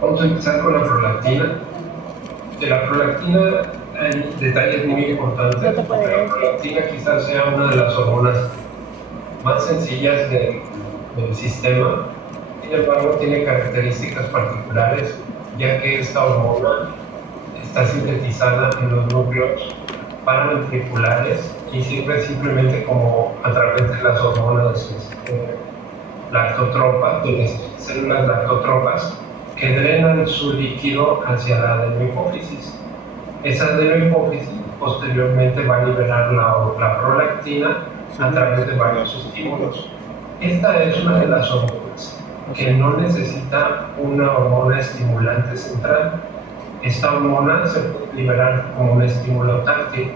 Vamos a empezar con la prolactina. De la prolactina hay detalles muy importantes. La prolactina quizás sea una de las hormonas más sencillas del sistema. Sin embargo, tiene características particulares, ya que esta hormona está sintetizada en los núcleos paraventriculares y sirve simplemente como a través de las hormonas lactotropas, de las células lactotropas, que drenan su líquido hacia la adenohipófisis. Esa adenohipófisis posteriormente va a liberar la prolactina a través de varios estímulos. Esta es una de las hormonas que no necesita una hormona estimulante central. Esta hormona se puede liberar como un estímulo táctil,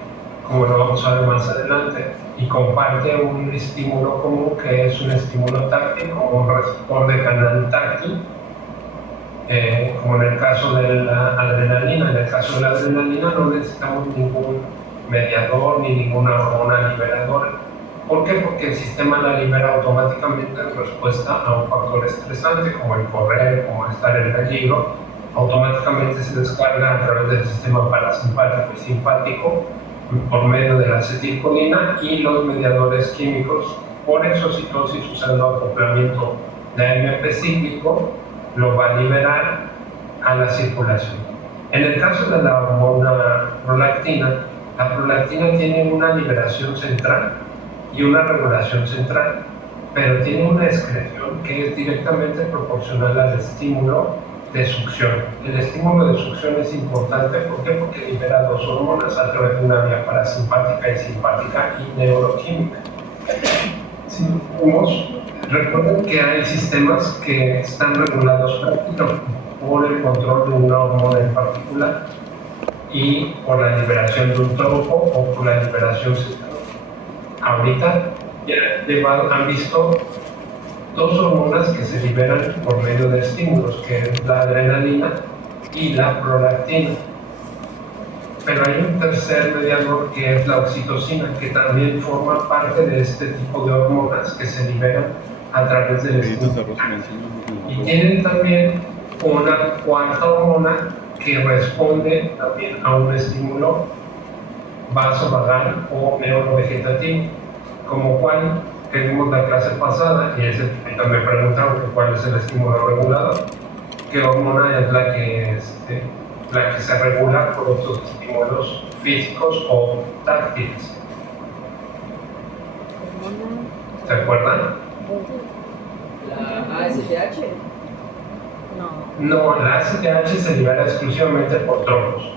como lo vamos a ver más adelante, y comparte un estímulo común que es un estímulo táctil, como un receptor de canal táctil, como en el caso de la adrenalina. En el caso de la adrenalina no necesitamos ningún mediador ni ninguna hormona liberadora. ¿Por qué? Porque el sistema la libera automáticamente en respuesta a un factor estresante, como el correr, como estar en peligro. Automáticamente se descarga a través del sistema parasimpático y simpático por medio de la acetilcolina y los mediadores químicos por exocitosis usando acoplamiento de AMP cíclico lo va a liberar a la circulación. En el caso de la hormona prolactina, la prolactina tiene una liberación central y una regulación central, pero tiene una excreción que es directamente proporcional al estímulo de succión. El estímulo de succión es importante, ¿por qué? Porque libera dos hormonas a través de una vía parasimpática y simpática y neuroquímica. Si recuerden que hay sistemas que están regulados por el control de una hormona en particular y por la liberación de un tropo o por la liberación central. Ahorita ya han visto dos hormonas que se liberan por medio de estímulos, que es la adrenalina y la prolactina. Pero hay un tercer mediador que es la oxitocina, que también forma parte de este tipo de hormonas que se liberan a través del estímulo. Y tienen también una cuarta hormona que responde también a un estímulo vasovagal o neurovegetativo, como cual que vimos la clase pasada, y me preguntaron cuál es el estímulo regulador, qué hormona es la que se regula por otros estímulos físicos o táctiles. ¿Se acuerdan? ¿La ASTH? No, la ASTH se libera exclusivamente por troncos.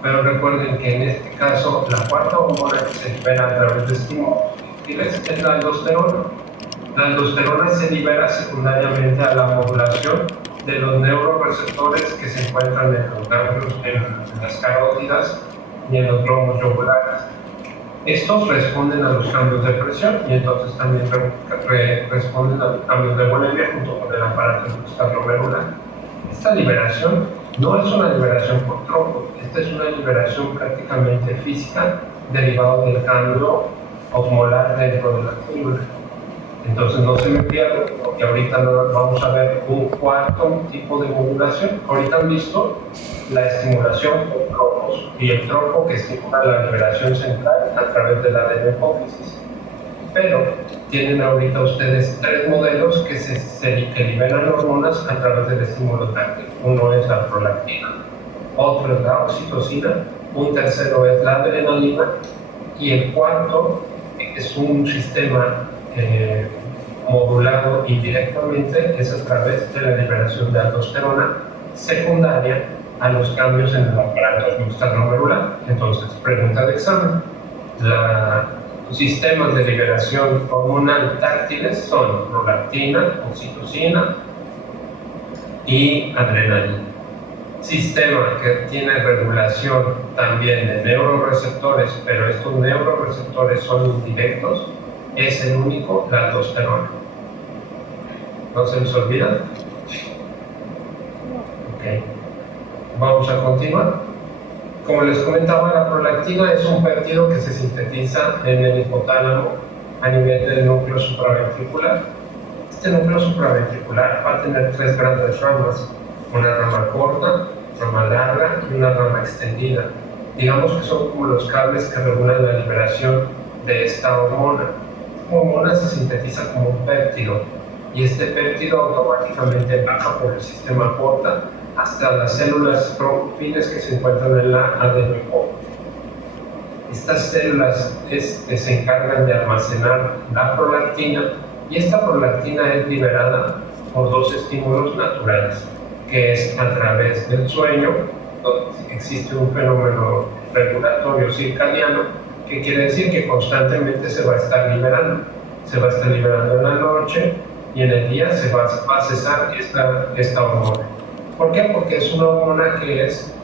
Pero recuerden que en este caso la cuarta hormona que se libera a través de estímulos es la aldosterona. La aldosterona se libera secundariamente a la modulación de los neuroreceptores que se encuentran en los ganglios, en las carótidas y en los glóbulos yugulares. Estos responden a los cambios de presión y entonces también responden a los cambios de bulimia junto con el aparato glomerular. Esta liberación no es una liberación por tronco, esta es una liberación prácticamente física derivada del cambio osmolar dentro de la célula. Entonces no se me pierdan, porque ahorita vamos a ver un cuarto tipo de modulación. Ahorita han visto la estimulación por troncos y el tronco que estimula la liberación central a través de la adenohipófisis. Pero tienen ahorita ustedes tres modelos que liberan hormonas a través del estímulo táctil. Uno es la prolactina, otro es la oxitocina, un tercero es la adrenalina y el cuarto es un sistema modulado indirectamente, es a través de la liberación de aldosterona secundaria a los cambios en el aparato glomerular. Entonces, pregunta de examen. Los sistemas de liberación hormonal táctiles son prolactina, oxitocina y adrenalina. Sistema que tiene regulación también de neuroreceptores, pero estos neuroreceptores son indirectos, es el único, la aldosterona. ¿No se les olvida? Ok. Vamos a continuar. Como les comentaba, la prolactina es un péptido que se sintetiza en el hipotálamo a nivel del núcleo supraventricular Este núcleo supraventricular va a tener tres grandes ramas, una rama corta, rama larga y una rama extendida. Digamos que son como los cables que regulan la liberación de esta hormona. La hormona se sintetiza como un péptido y este péptido automáticamente baja por el sistema porta hasta las células trombofines que se encuentran en la adenohipófisis. Estas células se encargan de almacenar la prolactina y esta prolactina es liberada por dos estímulos naturales, que es a través del sueño, donde existe un fenómeno regulatorio circadiano, que quiere decir que constantemente se va a estar liberando. Se va a estar liberando en la noche y en el día se va a cesar esta hormona. ¿Por qué? Porque es una hormona que es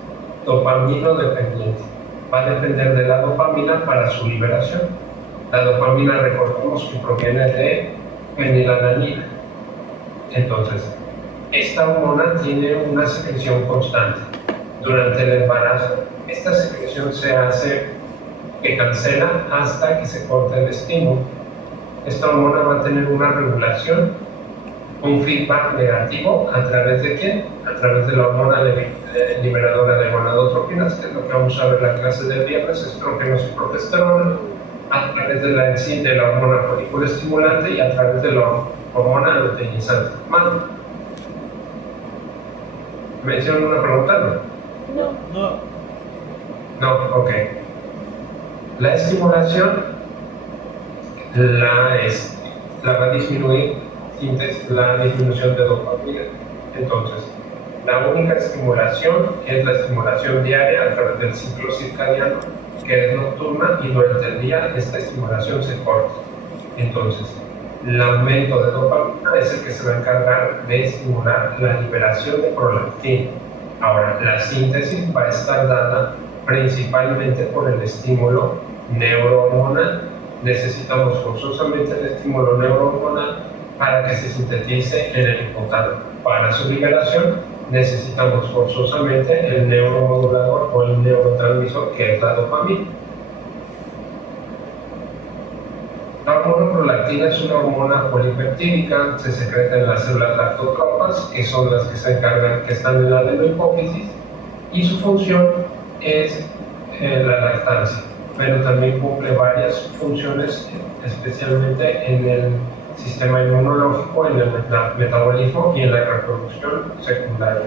dopamino dependiente. Va a depender de la dopamina para su liberación. La dopamina, recordemos que proviene de fenilalanina. Entonces, esta hormona tiene una secreción constante. Durante el embarazo, esta secreción se cancela hasta que se corta el estímulo. Esta hormona va a tener una regulación, un feedback negativo, ¿a través de quién? A través de la hormona liberadora de gonadotropinas, que es lo que vamos a ver en la clase del viernes, estrógenos y progesterona, a través de la hormona folículo estimulante y a través de la hormona luteinizante. ¿Mano? ¿Me hicieron una pregunta? No, ok. La estimulación la va a disminuir la disminución de dopamina. Entonces, la única estimulación es la estimulación diaria a través del ciclo circadiano, que es nocturna, y durante el día esta estimulación se corta. Entonces, el aumento de dopamina es el que se va a encargar de estimular la liberación de prolactina. Ahora, la síntesis va a estar dada principalmente por el estímulo neurohormonal. Necesitamos forzosamente el estímulo neurohormonal para que se sintetice en el hipotálamo. Para su liberación necesitamos forzosamente el neuromodulador o el neurotransmisor, que es la dopamina. La hormona prolactina es una hormona polipeptídica, se secreta en las células lactotropas, que son las que se encargan, que están en la adenohipófisis, y su función es la lactancia, pero también cumple varias funciones, especialmente en el sistema inmunológico, en el metabolismo y en la reproducción secundaria.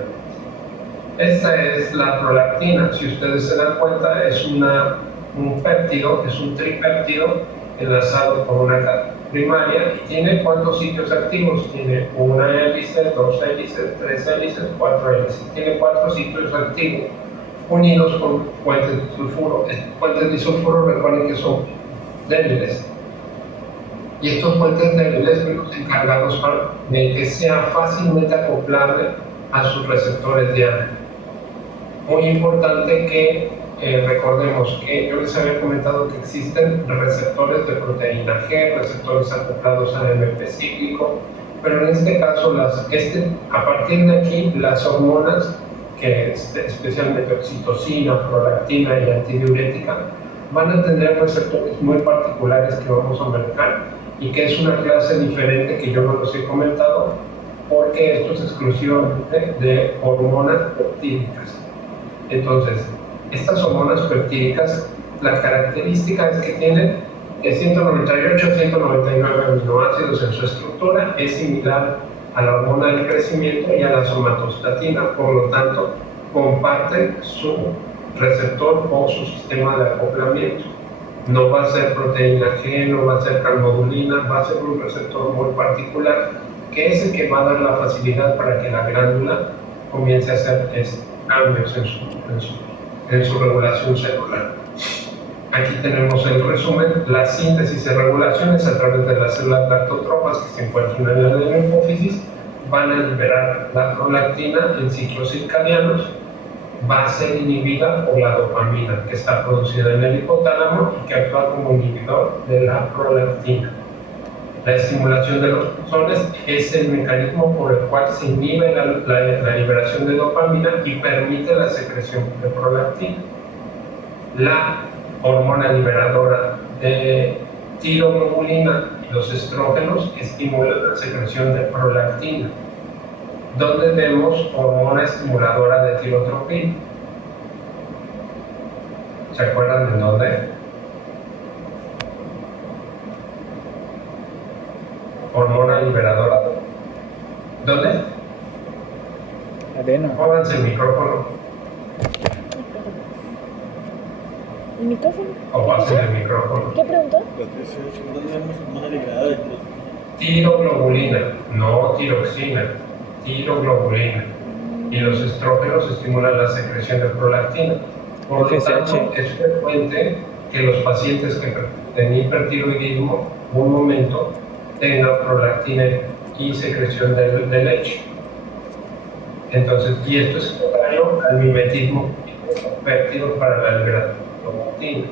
Esta es la prolactina. Si ustedes se dan cuenta, es un péptido, es un tripéptido enlazado por una cadena primaria y tiene ¿cuántos sitios activos? Tiene una hélice, dos hélices, tres hélices, cuatro hélices. Tiene 4 sitios activos unidos con puentes de sulfuro. Puentes de sulfuro, recuerden que son débiles. Y estos puentes débiles son los encargados de que sea fácilmente acoplable a sus receptores de AMP. Muy importante que recordemos que yo les había comentado que existen receptores de proteína G, receptores acoplados a AMP cíclico, pero en este caso, a partir de aquí, las hormonas, que especialmente oxitocina, prolactina y antidiurética, van a tener receptores muy particulares que vamos a marcar y que es una clase diferente que yo no los he comentado, porque esto es exclusivamente de hormonas peptídicas. Entonces, estas hormonas peptídicas, la característica es que tienen 198 a 199 aminoácidos en su estructura, es similar a la hormona del crecimiento y a la somatostatina, por lo tanto, comparten su receptor o su sistema de acoplamiento. No va a ser proteína G, no va a ser calmodulina, va a ser un receptor muy particular, que es el que va a dar la facilidad para que la glándula comience a hacer cambios en su regulación celular. Aquí tenemos el resumen. La síntesis y regulaciones a través de las células lactotropas que se encuentran en la adenohipófisis van a liberar la prolactina en ciclos circadianos. Va a ser inhibida por la dopamina, que está producida en el hipotálamo y que actúa como inhibidor de la prolactina. La estimulación de los axones es el mecanismo por el cual se inhibe la liberación de dopamina y permite la secreción de prolactina. La hormona liberadora de tiroglobulina los estrógenos estimulan la secreción de prolactina, donde vemos hormona estimuladora de tirotropina. ¿Se acuerdan de dónde? Hormona liberadora. ¿Dónde? Adeno. Pónganse el micrófono. ¿El micrófono? O pasen el micrófono. ¿Qué preguntó? Tiroglobulina, no tiroxina, tiroglobulina. Y los estrógenos estimulan la secreción de prolactina. Por lo tanto, es frecuente que los pacientes que tienen hipertiroidismo, un momento, tengan prolactina y secreción de leche. Entonces, y esto es contrario al mimetismo péptido para la liberación de prolactina.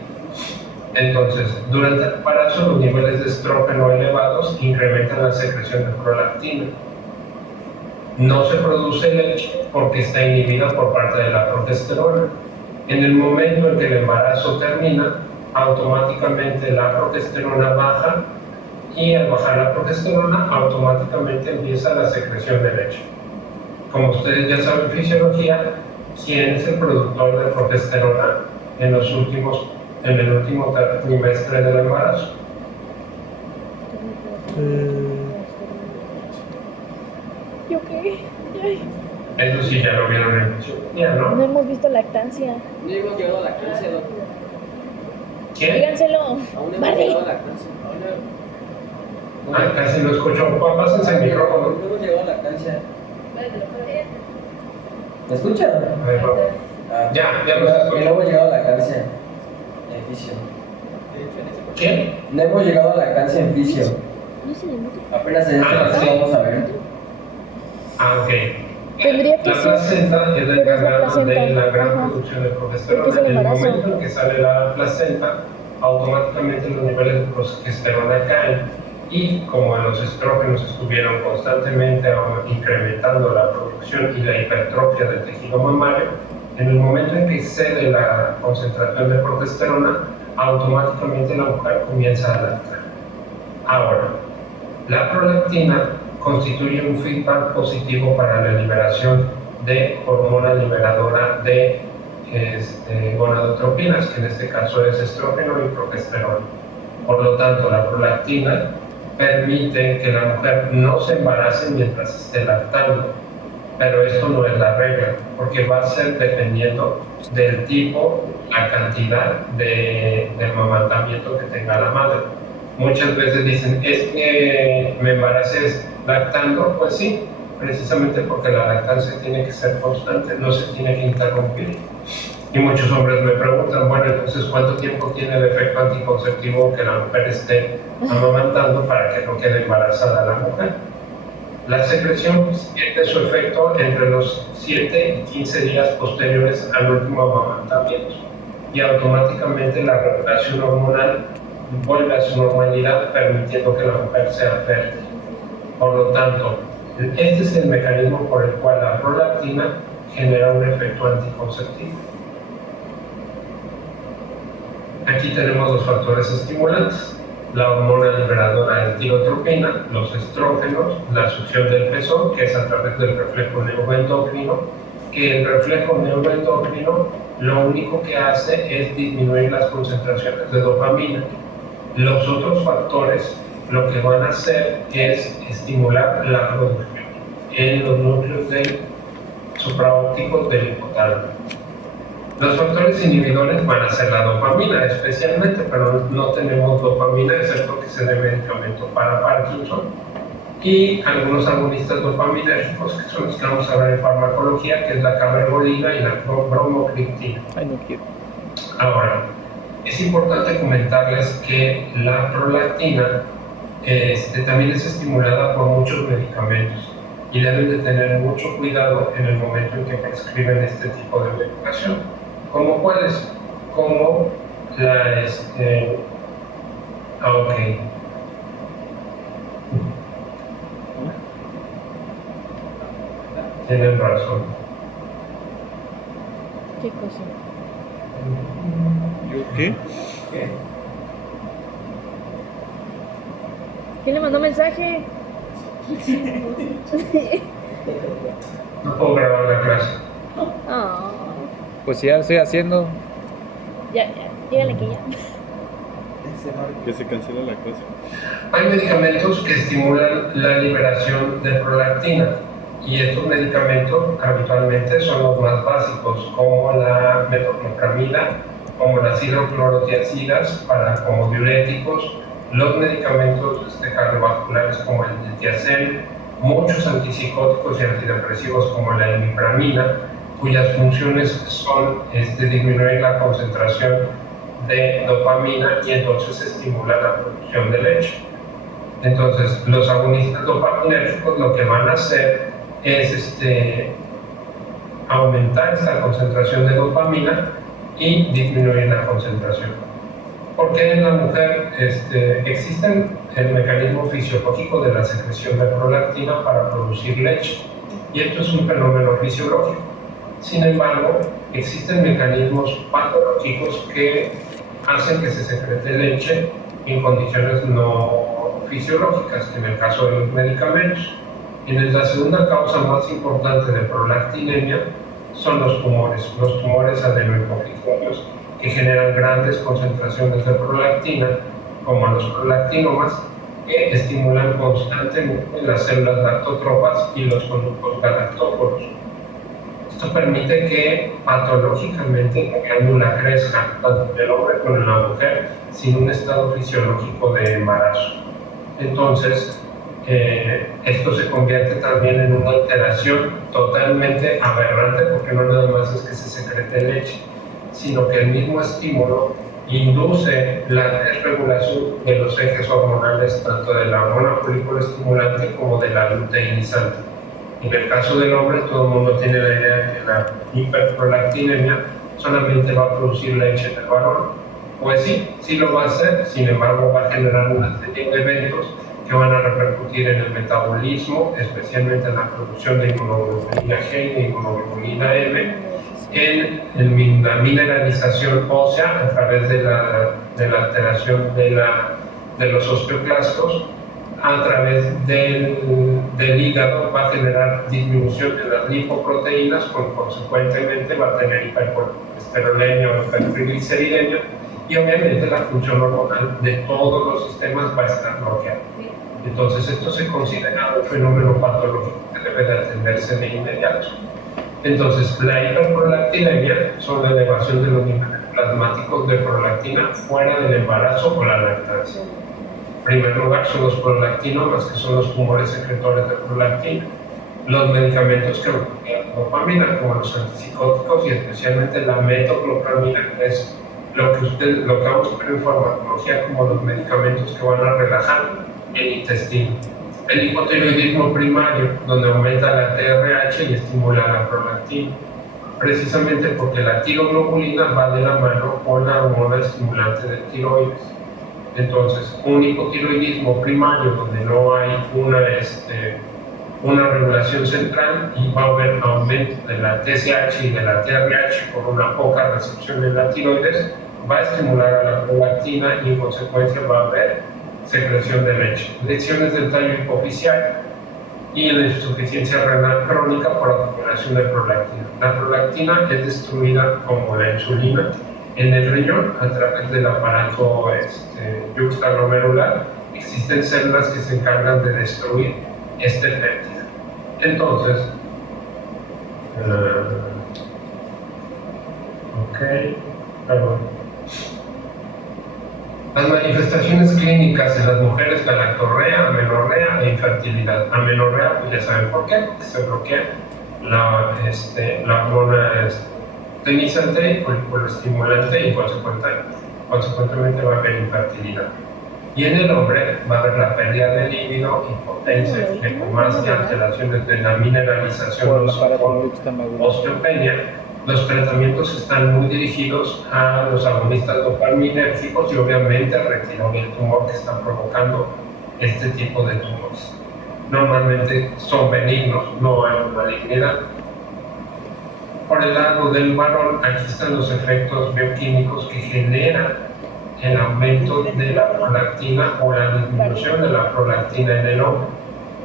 Entonces, durante el embarazo, los niveles de estrógeno elevados incrementan la secreción de prolactina. No se produce leche porque está inhibida por parte de la progesterona. En el momento en que el embarazo termina, automáticamente la progesterona baja y al bajar la progesterona, automáticamente empieza la secreción de leche. Como ustedes ya saben fisiología, ¿quién es el productor de progesterona en el último trimestre del embarazo? ¿Yo qué? Ay, Eso sí, ya lo vieron en fisiología, no ¿no? hemos visto lactancia. No hemos llegado a lactancia, doctor. ¿Quién? Díganselo. Aún no hemos Barbie. llegado a lactancia. Ay, casi lo escucho. Pásense el micrófono. No hemos llegado a lactancia. ¿Me escucha? A ver, va. Ya lo escucho. No hemos llegado a lactancia en fisio. ¿Quién? No hemos llegado a lactancia en fisio. No se le nota. Apenas en este caso vamos a ver. Ah, ok. Tendría que La ser. placenta es la Pero es la encargada placenta. de la gran Ajá. producción de Porque es progesterona. el En el embarazo. momento en que sale la placenta, automáticamente los niveles de progesterona caen. Y como los estrógenos estuvieron constantemente incrementando la producción y la hipertrofia del tejido mamario, en el momento en que cede la concentración de progesterona, automáticamente la mujer comienza a lactar. Ahora, la prolactina constituye un feedback positivo para la liberación de hormona liberadora de gonadotropinas, que en este caso es estrógeno y progesterona. Por lo tanto, la prolactina permite que la mujer no se embarace mientras esté lactando, pero esto no es la regla, porque va a ser dependiendo del tipo, la cantidad de amamantamiento que tenga la madre. Muchas veces dicen, es que me embaracé lactando, pues sí, precisamente porque la lactancia tiene que ser constante, no se tiene que interrumpir. Y muchos hombres me preguntan, bueno, entonces, ¿cuánto tiempo tiene el efecto anticonceptivo que la mujer esté amamantando para que no quede embarazada la mujer? La secreción pierde su efecto entre los 7 y 15 días posteriores al último amamantamiento y automáticamente la regulación hormonal vuelve a su normalidad, permitiendo que la mujer sea fértil. Por lo tanto, este es el mecanismo por el cual la prolactina genera un efecto anticonceptivo. Aquí tenemos los factores estimulantes: la hormona liberadora de tirotropina, los estrógenos, la succión del pezón, que es a través del reflejo neuroendocrino, que el reflejo neuroendocrino lo único que hace es disminuir las concentraciones de dopamina. Los otros factores lo que van a hacer es estimular la producción en los núcleos supraópticos del hipotálamo. Los factores inhibidores van a ser la dopamina especialmente, pero no tenemos dopamina excepto que se dé medicamento para Parkinson y algunos agonistas dopaminérgicos que son los que vamos a ver en farmacología, que es la cabergolina y la bromocriptina. Ay, no quiero. Ahora, es importante comentarles que la prolactina también es estimulada por muchos medicamentos y deben de tener mucho cuidado en el momento en que prescriben este tipo de medicación. ¿Cómo cuáles? Como la ok. Tienen razón. ¿Qué cosa? ¿Yo qué? ¿Quién le mandó mensaje? No puedo grabar la clase. Ah, Pues sí, ya lo estoy haciendo. ya, dígale que ya. Que se cancela la clase. Hay medicamentos que estimulan la liberación de prolactina y estos medicamentos habitualmente son los más básicos, como la metoclopramida, como las hidroclorotiazidas como diuréticos, los medicamentos cardiovasculares como el diltiazem, muchos antipsicóticos y antidepresivos como la imipramina, cuyas funciones son disminuir la concentración de dopamina y entonces estimula la producción de leche. Entonces, los agonistas dopaminérgicos lo que van a hacer es aumentar esta concentración de dopamina y disminuir la concentración. Porque en la mujer existe el mecanismo fisiológico de la secreción de prolactina para producir leche, y esto es un fenómeno fisiológico. Sin embargo, existen mecanismos patológicos que hacen que se secrete leche en condiciones no fisiológicas, que en el caso de los medicamentos. La segunda causa más importante de prolactinemia son los tumores adenohipofisarios, que generan grandes concentraciones de prolactina, como los prolactinomas, que estimulan constantemente las células lactótropas y los conductos galactóforos. Esto permite que patológicamente la glándula crezca, tanto en el hombre como en la mujer, sin un estado fisiológico de embarazo. Entonces, esto se convierte también en una alteración totalmente aberrante, porque no nada más es que se secrete leche, sino que el mismo estímulo induce la desregulación de los ejes hormonales, tanto de la hormona foliculoestimulante como de la luteinizante. En el caso del hombre, todo el mundo tiene la idea de que la hiperprolactinemia solamente va a producir leche en el varón. Pues sí lo va a hacer, sin embargo va a generar una serie de eventos que van a repercutir en el metabolismo, especialmente en la producción de inmunoglobulina G y de inmunoglobulina M, en la mineralización ósea a través de la alteración de los osteoclastos, a través del hígado va a generar disminución de las lipoproteínas, consecuentemente va a tener hipercolesterolemia o hipertrigliceridemia, y obviamente la función hormonal de todos los sistemas va a estar bloqueada. Entonces esto se considera un fenómeno patológico que debe de atenderse de inmediato. Entonces, la hiperprolactinemia son la elevación de los niveles plasmáticos de prolactina fuera del embarazo o la lactancia. En primer lugar son los prolactinomas, que son los tumores secretores de prolactina. Los medicamentos que bloquean dopamina, como los antipsicóticos y especialmente la metoclopramida, que es lo que vamos a ver en farmacología como los medicamentos que van a relajar el intestino. El hipotiroidismo primario, donde aumenta la TRH y estimula la prolactina, precisamente porque la tiroglobulina va de la mano con la hormona estimulante de tiroides. Entonces, un hipotiroidismo primario donde no hay una regulación central, y va a haber aumento de la TSH y de la TRH por una poca recepción en la tiroides, va a estimular a la prolactina y en consecuencia va a haber secreción de leche, lesiones del tallo hipofisiario y la insuficiencia renal crónica por acumulación de prolactina. La prolactina es destruida como la insulina en el riñón a través del aparato yuxtaglomerular. Existen células que se encargan de destruir este péptido. Entonces, las manifestaciones clínicas en las mujeres: galactorrea, amenorrea e infertilidad. Amenorrea, pues ya saben por qué, porque se bloquea la hormona luteinizante y foliculoestimulante, y consecuentemente va a haber infertilidad. Y en el hombre va a haber la pérdida de líbido, impotencia, flecomastia, alteraciones de la mineralización, osteopenia. Los tratamientos están muy dirigidos a los agonistas dopaminérgicos y obviamente al retiro del tumor que está provocando este tipo de tumores. Normalmente son benignos, no hay malignidad. Por el lado del varón, aquí están los efectos bioquímicos que generan el aumento de la prolactina o la disminución de la prolactina en el hombre.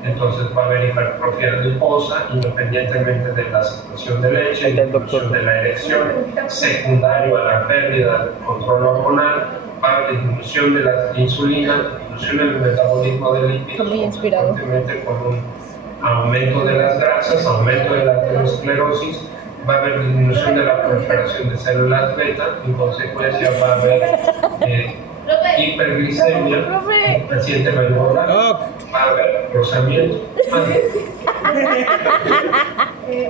Entonces va a haber hipertrofia adiposa independientemente de la situación de leche, disminución de la erección, secundario a la pérdida del control hormonal, va a haber disminución de la insulina, disminución en el metabolismo de lípidos, consecuentemente con un aumento de las grasas, aumento de la aterosclerosis, va a haber disminución de la proliferación de células beta, en consecuencia va a haber hiperglicemia, el paciente va a engordar, va a haber rozamiento.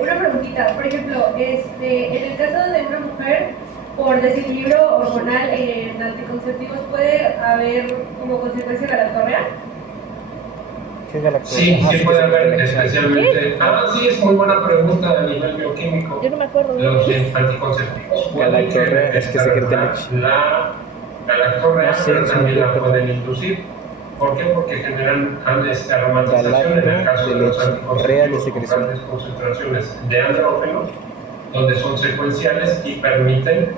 Una preguntita, por ejemplo, en el caso de una mujer, por desequilibrio hormonal en anticonceptivos, ¿puede haber como consecuencia galactorrea? ¿Qué es la lactosa? Sí, sí puede haber, especialmente. Sí, es muy buena pregunta a nivel bioquímico. Yo no me acuerdo. Los anticonceptivos pueden Galactorrea, es que secreta leche. la galactorrea, Sí, pero sí, también la sí. pueden inducir. ¿Por qué? Porque generan aromatización en el caso de los anticonceptivos con grandes concentraciones de andrógenos, donde son secuenciales y permiten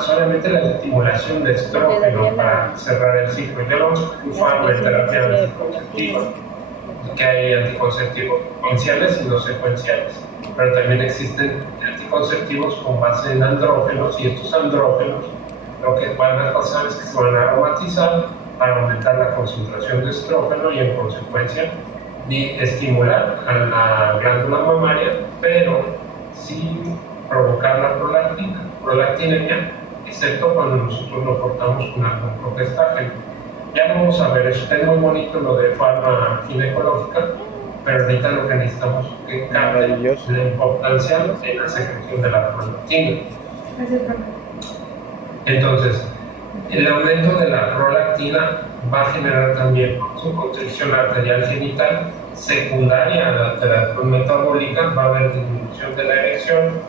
solamente la estimulación de estrógeno para cerrar el ciclo. Ya lo vamos a ocupar en terapia anticonceptiva, que hay anticonceptivos secuenciales y no secuenciales, pero también existen anticonceptivos con base en andrógenos, y estos andrógenos lo que van a pasar es que se van a aromatizar para aumentar la concentración de estrógeno y en consecuencia estimular a la glándula mamaria, pero sin provocar la prolactinemia, excepto cuando nosotros lo cortamos con algún progestágeno. Ya vamos a ver, eso es muy bonito lo de farma ginecológica, pero ahorita lo que necesitamos es que cambie la importancia en la secreción de la prolactina. Gracias, profe. Entonces, el aumento de la prolactina va a generar también su constricción arterial genital secundaria a la alteración metabólica, va a haber disminución de la erección,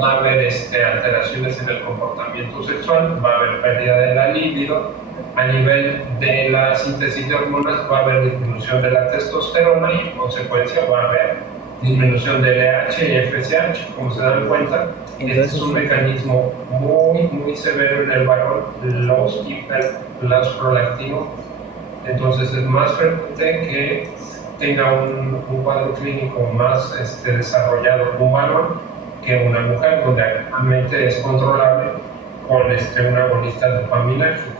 va a haber alteraciones en el comportamiento sexual, va a haber pérdida de la libido, a nivel de la síntesis de hormonas va a haber disminución de la testosterona y en consecuencia va a haber disminución de LH y FSH. Como se dan cuenta, este es un mecanismo muy severo en el varón, los prolactinos. Entonces es más frecuente que tenga un cuadro clínico más desarrollado un varón que una mujer, donde actualmente es controlable con un agonista dopaminérgico.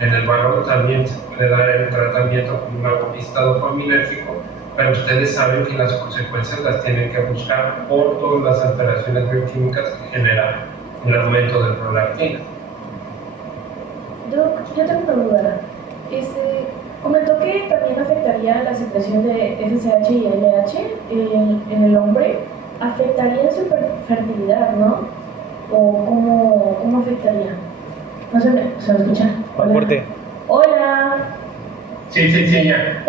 En el varón también se puede dar el tratamiento con un agonista dopaminérgico, pero ustedes saben que las consecuencias las tienen que buscar por todas las alteraciones bioquímicas que genera el aumento de prolactina. Doc, yo tengo una duda. Comentó que también afectaría la secreción de FSH y LH en el hombre. Afectaría en su fertilidad, ¿no? ¿O cómo afectaría? No se me escucha. Más fuerte. Hola. Sí, ya.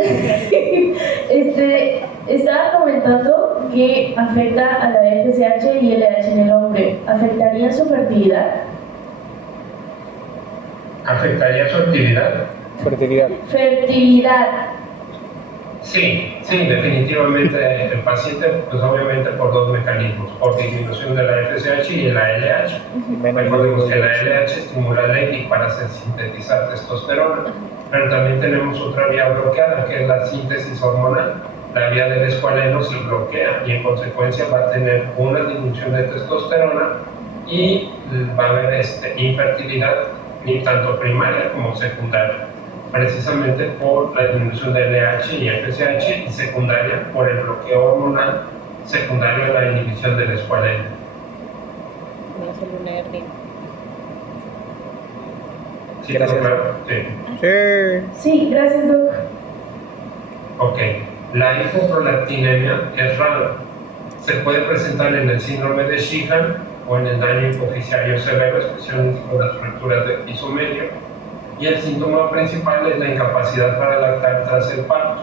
Estaba comentando que afecta a la FSH y LH en el hombre. ¿Afectaría en su fertilidad? ¿Afectaría su actividad? Fertilidad. Fertilidad. Sí, definitivamente el paciente, pues obviamente por dos mecanismos, por disminución de la FSH y de la LH. Recordemos que la LH estimula el EPI para hacer sintetizar testosterona, pero también tenemos otra vía bloqueada, que es la síntesis hormonal. La vía del escualeno se bloquea y en consecuencia va a tener una disminución de testosterona y va a haber infertilidad, tanto primaria como secundaria, precisamente por la disminución de LH y FSH, y secundaria por el bloqueo hormonal, secundario a la inhibición del escualeno. No, solo una hernia. Sí, Gracias. claro, sí. Sí, gracias, Doc. Ok, la hipoprolactinemia es rara. Se puede presentar en el síndrome de Sheehan o en el daño hipoficiario severo, especialmente con las fracturas del piso medio, y el síntoma principal es la incapacidad para lactar tras el parto.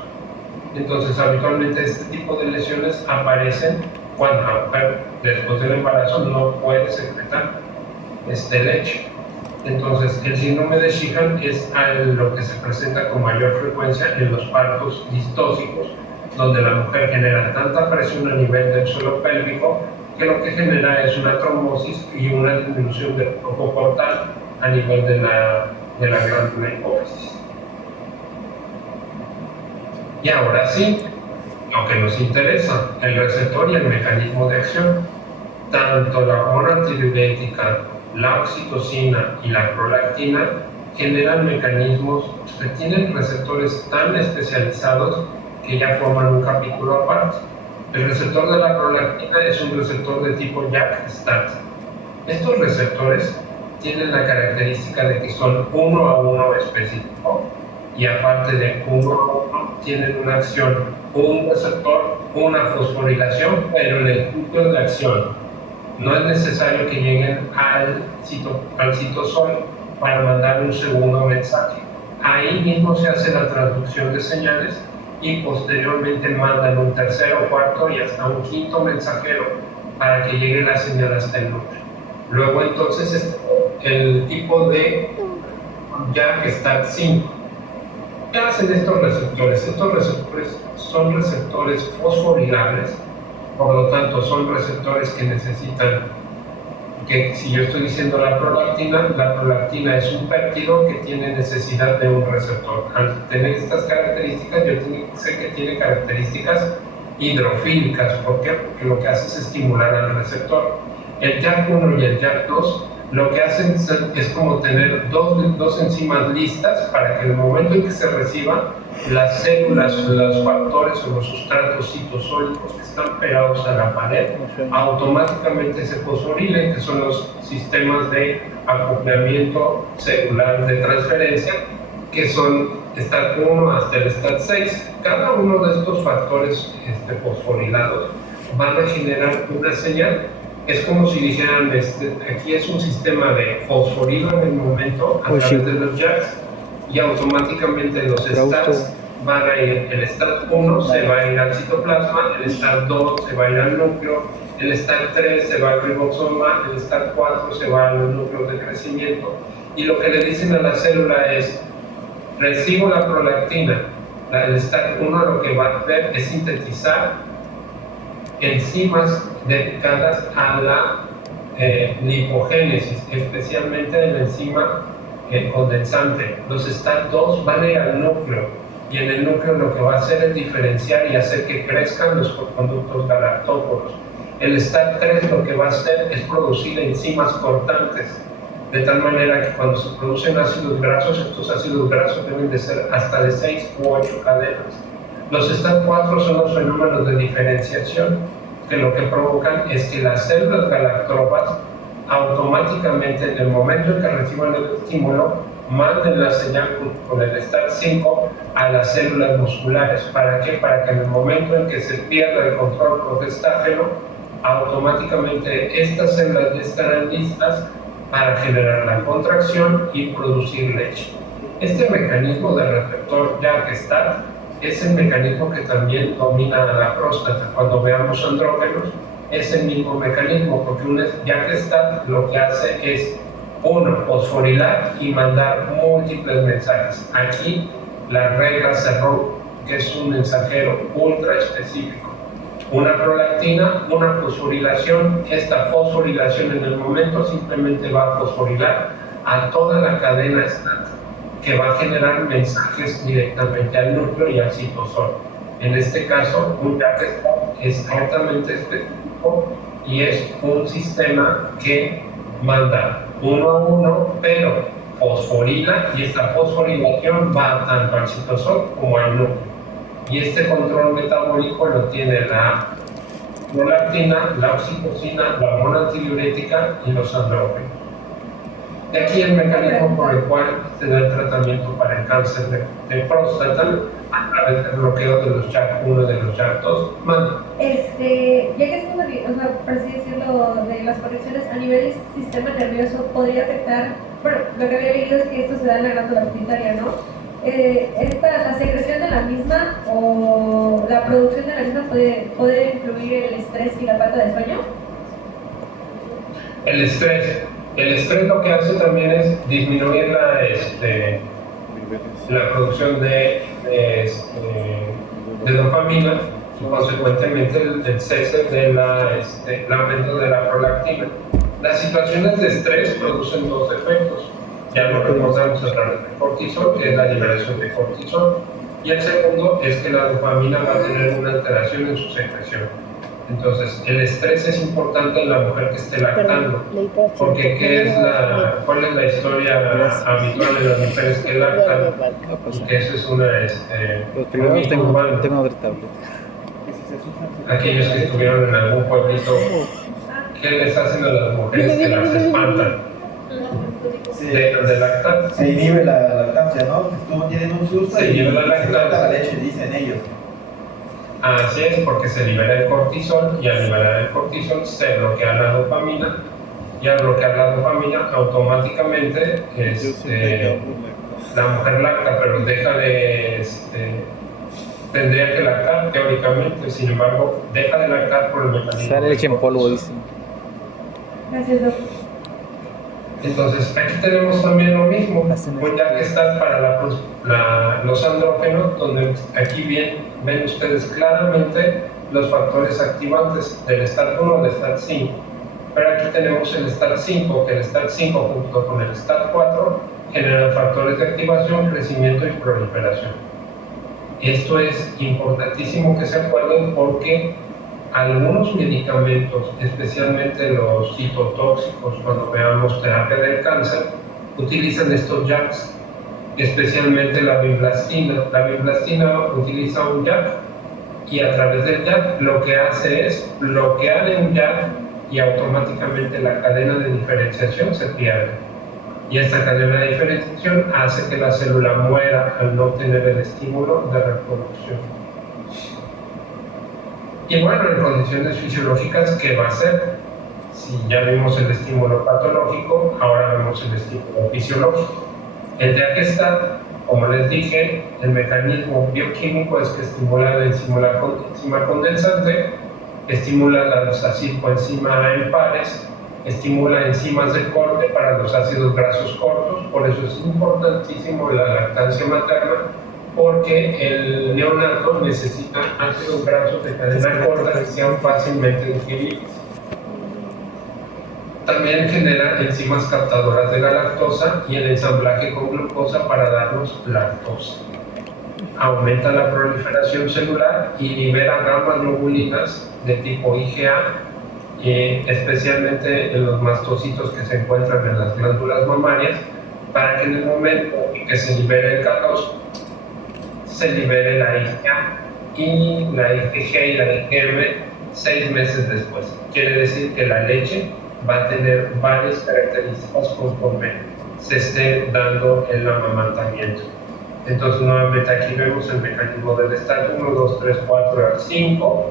Entonces, habitualmente este tipo de lesiones aparecen cuando la mujer, después del embarazo, no puede secretar leche. Entonces, el síndrome de Sheehan es lo que se presenta con mayor frecuencia en los partos distóxicos, donde la mujer genera tanta presión a nivel del suelo pélvico que lo que genera es una trombosis y una disminución del flujo portal a nivel de de la glándula hipófisis. Y ahora sí, lo que nos interesa, el receptor y el mecanismo de acción. Tanto la hormona antidiurética, la oxitocina y la prolactina generan mecanismos que tienen receptores tan especializados que ya forman un capítulo aparte. El receptor de la prolactina es un receptor de tipo JAK-STAT. Estos receptores tienen la característica de que son uno a uno específico y aparte de uno a uno tienen una acción, un receptor, una fosforilación, pero en el núcleo de acción. No es necesario que lleguen al citosol para mandar un segundo mensaje. Ahí mismo se hace la traducción de señales y posteriormente mandan un tercero, cuarto y hasta un quinto mensajero para que llegue la señal hasta el núcleo. Luego entonces el tipo de JAK-STAT5. ¿Qué hacen estos receptores? Estos receptores son receptores fosforilables, por lo tanto son receptores que necesitan, que si yo estoy diciendo la prolactina es un péptido que tiene necesidad de un receptor. Al tener estas características, yo sé que tiene características hidrofílicas. ¿Por qué? Porque lo que hace es estimular al receptor. El JAK1 y el JAK2 lo que hacen es como tener dos enzimas listas para que en el momento en que se reciba, las células, los factores o los sustratos citosólicos que están pegados a la pared automáticamente se fosforilen, que son los sistemas de acoplamiento celular de transferencia, que son STAT 1 hasta el STAT 6. Cada uno de estos factores fosforilados van a generar una señal. Es como si dijeran, aquí es un sistema de fosforilo en el momento a través de los JAKs y automáticamente los STATs van a ir, el STAT 1 se va a ir al citoplasma, el STAT 2 se va a ir al núcleo, el STAT 3 se va al ribosoma, el STAT 4 se va a los núcleos de crecimiento y lo que le dicen a la célula es, recibo la prolactina, el STAT 1 lo que va a hacer es sintetizar enzimas dedicadas a la lipogénesis, especialmente de la enzima condensante. Los STAT2 van a ir al núcleo y en el núcleo lo que va a hacer es diferenciar y hacer que crezcan los conductos galactóforos. El STAT3 lo que va a hacer es producir enzimas cortantes, de tal manera que cuando se producen ácidos grasos, estos ácidos grasos deben de ser hasta de 6 u 8 cadenas. Los STAT4 son los fenómenos de diferenciación que lo que provocan es que las células galactófagas automáticamente en el momento en que reciban el estímulo manden la señal con el STAT5 a las células musculares. ¿Para qué? Para que en el momento en que se pierda el control progestágeno, automáticamente estas células ya estarán listas para generar la contracción y producir leche. Este mecanismo de receptor JAK-STAT es el mecanismo que también domina a la próstata. Cuando veamos andrógenos, es el mismo mecanismo, porque un JAK-STAT lo que hace es, uno, fosforilar y mandar múltiples mensajes. Aquí la regla cerró, que es un mensajero ultra específico. Una prolactina, una fosforilación. Esta fosforilación en el momento simplemente va a fosforilar a toda la cadena STAT, que va a generar mensajes directamente al núcleo y al citosol. En este caso, un JAK-STAT es altamente específico y es un sistema que manda uno a uno, pero fosforila, y esta fosforilación va tanto al citosol como al núcleo. Y este control metabólico lo tiene la prolactina, la oxitocina, la hormona antidiurética y los andrógenos. De aquí el mecanismo por el cual se da el tratamiento para el cáncer de próstata a través del bloqueo de los JAK1 y de los JAK2. Ya que estamos aquí, por así decirlo, de las conexiones a nivel del sistema nervioso, podría afectar, bueno, lo que había leído es que esto se da en la glándula pituitaria, ¿no? ¿La secreción de la misma o la producción de la misma puede incluir el estrés y la falta de sueño? El estrés lo que hace también es disminuir la producción de dopamina y consecuentemente el cese del aumento de la prolactina. Las situaciones de estrés producen dos efectos. ya lo recordamos a través del cortisol, que es la liberación de cortisol. Y el segundo es que la dopamina va a tener una alteración en su secreción. Entonces, el estrés es importante en la mujer que esté lactando, porque ¿cuál es la historia habitual de las mujeres que lactan? Y que eso es una Los privados tengo otra tablet. Aquellos que estuvieron en algún pueblito, ¿qué les hacen a las mujeres que las espantan? De lactar. Se inhibe la lactancia, ¿no? Tienen un susto Se inhibe la se lactancia. corta la leche, dicen ellos. Así es, porque se libera el cortisol y al liberar el cortisol se bloquea la dopamina y al bloquear la dopamina automáticamente la mujer lacta, pero deja de tendría que lactar teóricamente, sin embargo deja de lactar por el mecanismo. Sale leche en polvo, dice. Gracias, doctor. Entonces aquí tenemos también lo mismo, pues ya que está para los andrógenos, donde aquí ven ustedes claramente los factores activantes del STAT1 o del STAT5. Pero aquí tenemos el STAT5, que el STAT5 junto con el STAT4 generan factores de activación, crecimiento y proliferación. Esto es importantísimo que se acuerden porque algunos medicamentos, especialmente los citotóxicos, cuando veamos terapia del cáncer, utilizan estos JAKs, especialmente la vinblastina. La vinblastina utiliza un JAK y a través del JAK lo que hace es bloquear un JAK y automáticamente la cadena de diferenciación se pierde. Y esta cadena de diferenciación hace que la célula muera al no tener el estímulo de reproducción. Y bueno, en condiciones fisiológicas, ¿qué va a hacer? Si ya vimos el estímulo patológico, ahora vemos el estímulo fisiológico. El Diakestat, como les dije, el mecanismo bioquímico es que estimula la enzima condensante, estimula las acetilcoenzima en pares, estimula enzimas de corte para los ácidos grasos cortos. Por eso es importantísimo la lactancia materna, porque el neonato necesita ácidos grasos de cadena corta que sean fácilmente digeribles. También genera enzimas captadoras de la lactosa y el ensamblaje con glucosa para darnos lactosa. Aumenta la proliferación celular y libera gamma-globulinas de tipo IgA, especialmente en los mastocitos que se encuentran en las glándulas mamarias, para que en el momento en que se libere el K2, se libere la IgA y la IgG y la IgM 6 meses después. Quiere decir que la leche va a tener varias características conforme se esté dando el amamantamiento. Entonces, nuevamente aquí vemos el mecanismo del STAT 1, 2, 3, 4, 5,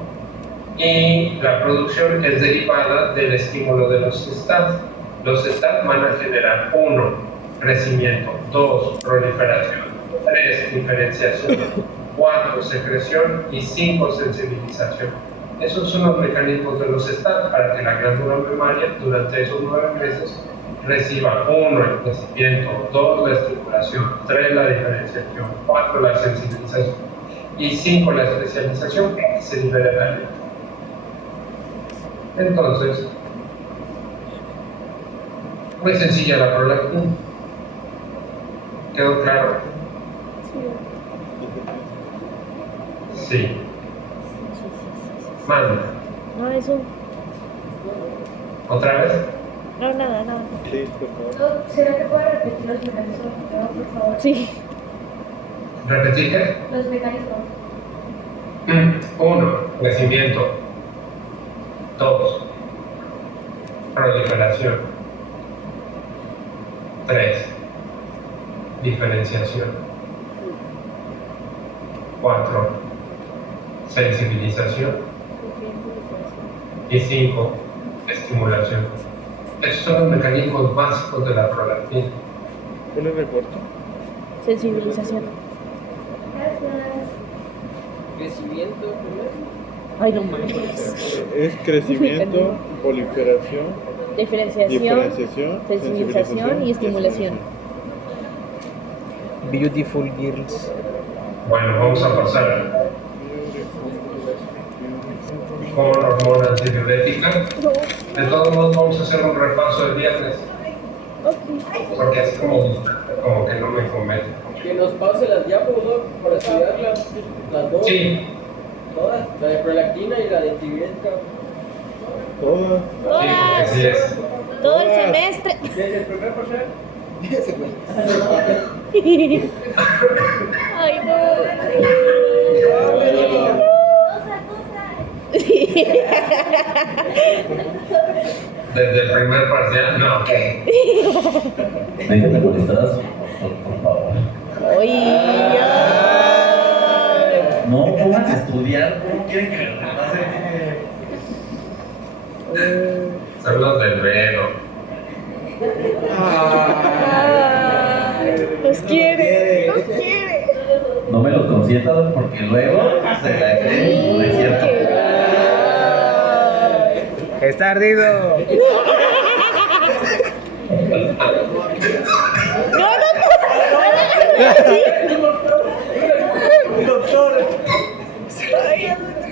y la producción es derivada del estímulo de los STAT. Los STAT van a generar 1, crecimiento, 2, proliferación, 3, diferenciación, 4, secreción y 5, sensibilización. Esos son los mecanismos de los STAT para que la glándula mamaria durante esos 9 meses reciba 1, el crecimiento, 2, la estimulación, 3, la diferenciación, 4, la sensibilización y 5, la especialización para que se libere la leche. Entonces, muy sencilla la prolactina. ¿Quedó claro? Sí. Manda. No, eso. ¿Otra vez? No, nada. Sí, por favor. ¿Será que pueda repetir los mecanismos, por favor? Sí. ¿Repetir qué? Los mecanismos. 1, crecimiento. 2, proliferación. 3, diferenciación. 4, sensibilización. Y 5, estimulación. Estos son los mecanismos básicos de la prolactina. ¿Cuál es el reporte? Sensibilización. Gracias. Crecimiento primero. Ay, no manches. Es crecimiento, proliferación, Diferenciación, sensibilización y estimulación. Beautiful girls. Bueno, vamos a pasar con hormonas diuréticas. De todos modos, vamos a hacer un repaso el viernes. porque es como que no me convence. Que nos pase las diapos, ¿no? Para estudiar las dos. Sí, Todas, la de prolactina y la de antibiótica. Todas. sí, porque sí es. Todo el semestre. Desde el primer parcial. Ay, no. Desde el primer parcial, no, ok. Déjame molestar, por favor. Ay, No, pónganse a estudiar. ¿Cómo quieren que les pase? Son los del Vero. Nos quiere, nos quiere. No me los consientan porque luego se la creen. No es cierto. Está ardido.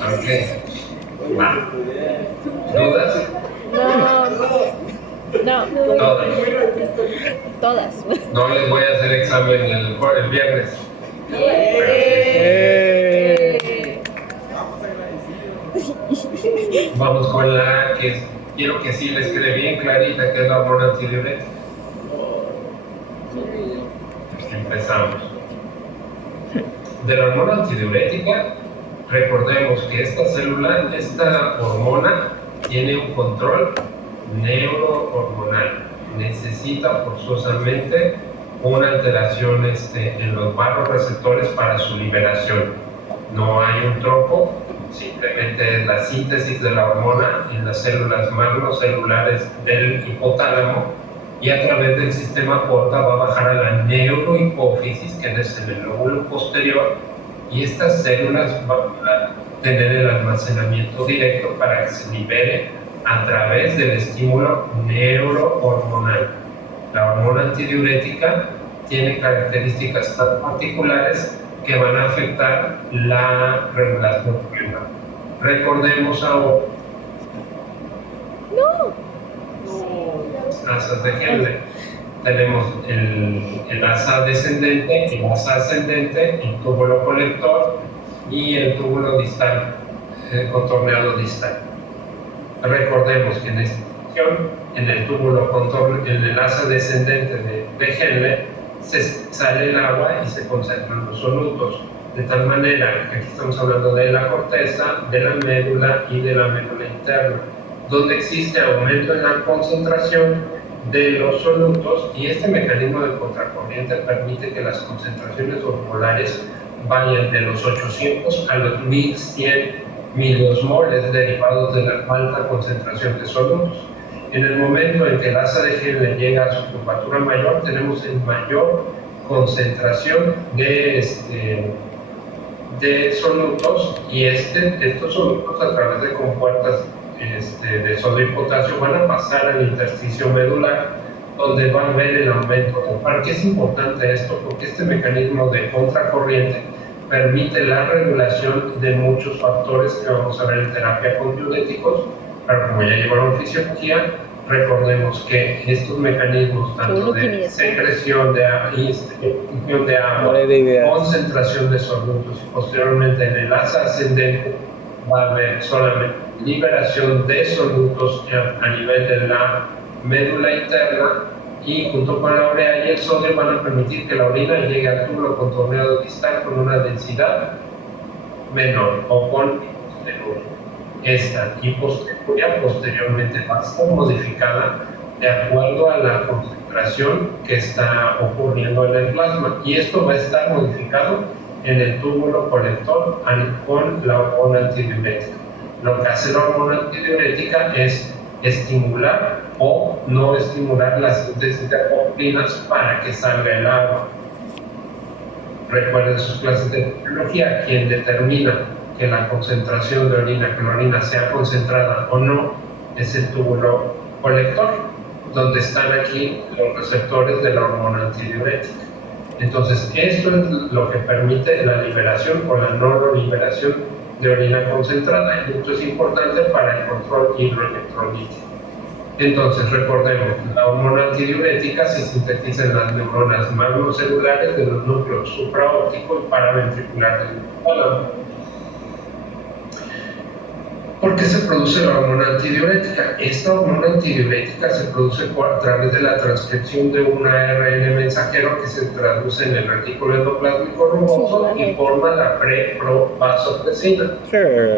Ok. Va. ¿Dudas? No. Todas. Todas. No les voy a hacer examen el viernes. Vamos con la que quiero que sí les quede bien clarita, que es la hormona antidiurética. Empezamos. De la hormona antidiurética, recordemos que esta célula, esta hormona, tiene un control neurohormonal. Necesita forzosamente una alteración en los vasoreceptores para su liberación. No hay un tropo, simplemente es la síntesis de la hormona en las células magnocelulares del hipotálamo, y a través del sistema porta va a bajar a la neurohipófisis, que es en el lóbulo posterior, y estas células van a tener el almacenamiento directo para que se libere a través del estímulo neurohormonal. La hormona antidiurética tiene características tan particulares que van a afectar la regulación primaria. Recordemos ahora asas de Henle. Tenemos el asa descendente, el asa ascendente, el túbulo colector y el túbulo distal, contorneado distal. Recordemos que en esta sección, en el túbulo en el asa descendente de Henle, se sale el agua y se concentran los solutos, de tal manera que aquí estamos hablando de la corteza, de la médula y de la médula interna, donde existe aumento en la concentración de los solutos, y este mecanismo de contracorriente permite que las concentraciones osmolares vayan de los 800 a los 1100 miliosmoles derivados de la alta concentración de solutos. En el momento en que el asa de Henle llega a su curvatura mayor, tenemos en mayor concentración de solutos, y estos solutos, a través de compuertas de sodio y potasio, van a pasar al intersticio medular, donde va a haber el aumento. ¿Para qué es importante esto? Porque este mecanismo de contracorriente permite la regulación de muchos factores que vamos a ver en terapia con diuréticos, pero como ya llevaron fisiología, recordemos que estos mecanismos, tanto de secreción de agua, concentración de solutos, y posteriormente en el asa ascendente va a haber solamente liberación de solutos a nivel de la médula interna, y junto con la urea y el sodio van a permitir que la orina llegue al túbulo contorneado distal con una densidad menor o con esta hiposteluria posteriormente va a estar modificada de acuerdo a la concentración que está ocurriendo en el plasma, y esto va a estar modificado en el túbulo colector con la hormona antidiurética. Lo que hace la hormona antidiurética es estimular o no estimular la síntesis de apocrinas para que salga el agua. Recuerden sus clases de fisiología, quien determina que la concentración de orina, que la orina sea concentrada o no, es el túbulo colector, donde están aquí los receptores de la hormona antidiurética. Entonces, esto es lo que permite la liberación o la no liberación de orina concentrada, y esto es importante para el control hidroelectrolítico. Entonces, recordemos, la hormona antidiurética se sintetiza en las neuronas magnocelulares de los núcleos supraóptico y paraventricular del hipotálamo. ¿Por qué se produce la hormona antidiurética? Esta hormona antidiurética se produce a través de la transcripción de un ARN mensajero que se traduce en el retículo endoplásmico rugoso y forma la pre-pro-vasopresina.